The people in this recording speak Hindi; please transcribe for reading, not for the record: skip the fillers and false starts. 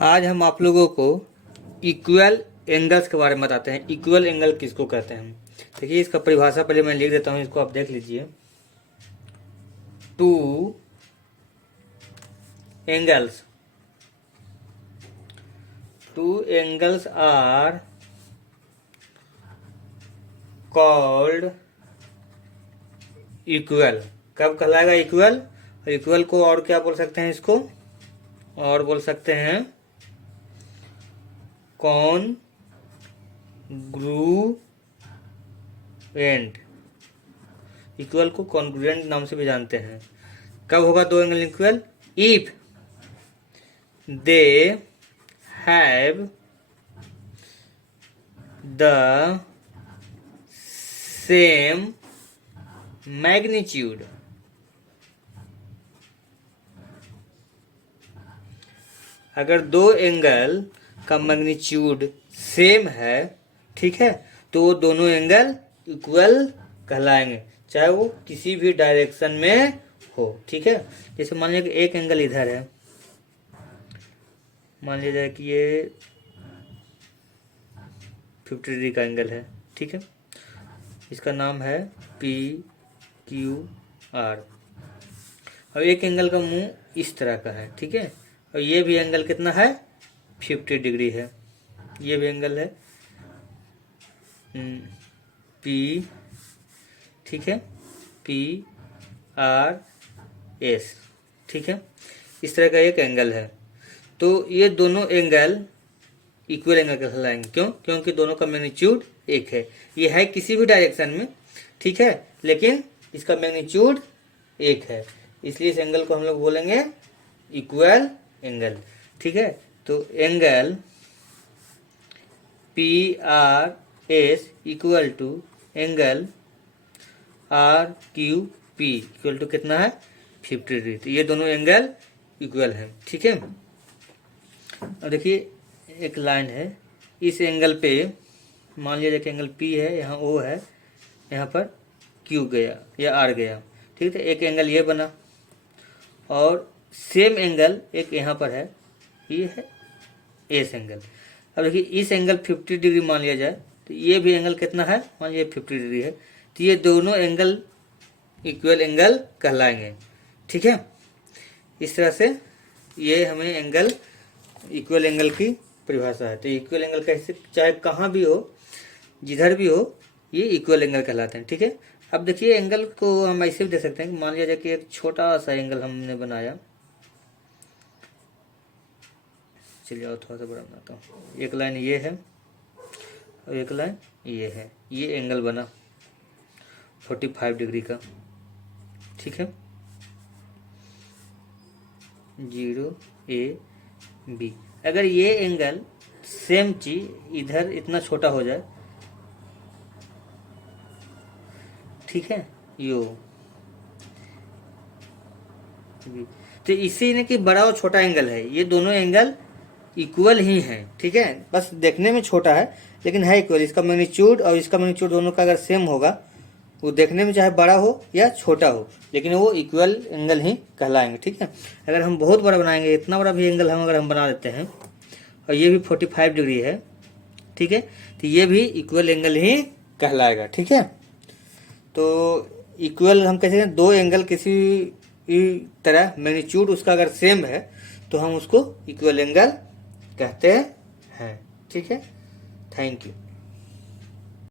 आज हम आप लोगों को इक्वल एंगल्स के बारे में बताते हैं। इक्वल एंगल किसको कहते हैं? देखिए, इसका परिभाषा पहले मैं लिख देता हूँ, इसको आप देख लीजिए। Two angles are called equal. कब कहलाएगा इक्वल? इक्वल को और क्या बोल सकते हैं? इसको और बोल सकते हैं कॉन्ग्रुएंट। इक्वल को कॉन्ग्रुएंट नाम से भी जानते हैं। कब होगा दो angle equal? If they have the same magnitude. अगर दो एंगल का मैग्नीट्यूड सेम है, ठीक है, तो वो दोनों एंगल इक्वल कहलाएंगे, चाहे वो किसी भी डायरेक्शन में हो। ठीक है, जैसे मान लीजिए कि एक एंगल इधर है, मान लिया जाए कि ये 50 डिग्री का एंगल है। ठीक है, इसका नाम है PQR। और एक एंगल का मुंह इस तरह का है। ठीक है, और ये भी एंगल कितना है? 50 डिग्री है। ये भी एंगल है P, ठीक है, PRS। ठीक है, इस तरह का एक एंगल है। तो ये दोनों एंगल इक्वल एंगल कहलाएंगे। क्यों? क्योंकि दोनों का मैग्नीट्यूड एक है। ये है किसी भी डायरेक्शन में, ठीक है, लेकिन इसका मैग्नीट्यूड एक है, इसलिए इस एंगल को हम लोग बोलेंगे इक्वल एंगल। ठीक है, तो angle PRS equal to angle RQP equal to कितना है? 50 डिग्री। तो ये दोनों एंगल इक्वल है। ठीक है, और देखिए एक लाइन है, इस एंगल पे मान लिया जाए कि एंगल P है, यहाँ O है, यहाँ पर Q गया या R गया। ठीक है, एक एंगल ये बना, और सेम एंगल एक यहाँ पर है, ये है एस एंगल। अब देखिए इस एंगल 50 डिग्री मान लिया जाए, तो ये भी एंगल कितना है? मान लीजिए 50 डिग्री है, तो ये दोनों एंगल इक्वल एंगल कहलाएंगे। ठीक है, इस तरह से ये हमें एंगल इक्वल एंगल की परिभाषा है। तो इक्वल एंगल कैसे, चाहे कहाँ भी हो, जिधर भी हो, ये इक्वल एंगल कहलाते हैं। ठीक है, अब देखिए एंगल को हम ऐसे भी दे सकते हैं कि मान लिया जाए कि एक छोटा सा एंगल हमने बनाया। चलिए और थोड़ा सा बड़ा बनाता हूँ। एक लाइन ये है और एक लाइन ये है, ये एंगल बना 45 डिग्री का। ठीक है, 0AB। अगर ये एंगल सेम चीज इधर इतना छोटा हो जाए, ठीक है, यो, तो इससे ना कि बड़ा और छोटा एंगल है, ये दोनों एंगल इक्वल ही हैं। ठीक है, बस देखने में छोटा है लेकिन है इक्वल। इसका मैग्नीट्यूड और इसका मैग्नीट्यूड दोनों का अगर सेम होगा, वो देखने में चाहे बड़ा हो या छोटा हो, लेकिन वो इक्वल एंगल ही कहलाएंगे। ठीक है, अगर हम बहुत बड़ा बनाएंगे, इतना बड़ा भी एंगल हम अगर हम बना देते हैं, और ये भी 45 डिग्री है, ठीक है, तो ये भी इक्वल एंगल ही कहलाएगा। ठीक है, तो इक्वल हम कैसे हैं? दो एंगल किसी तरह मैग्नीट्यूड उसका अगर सेम है, तो हम उसको इक्वल एंगल कहते हैं। ठीक है, थैंक यू।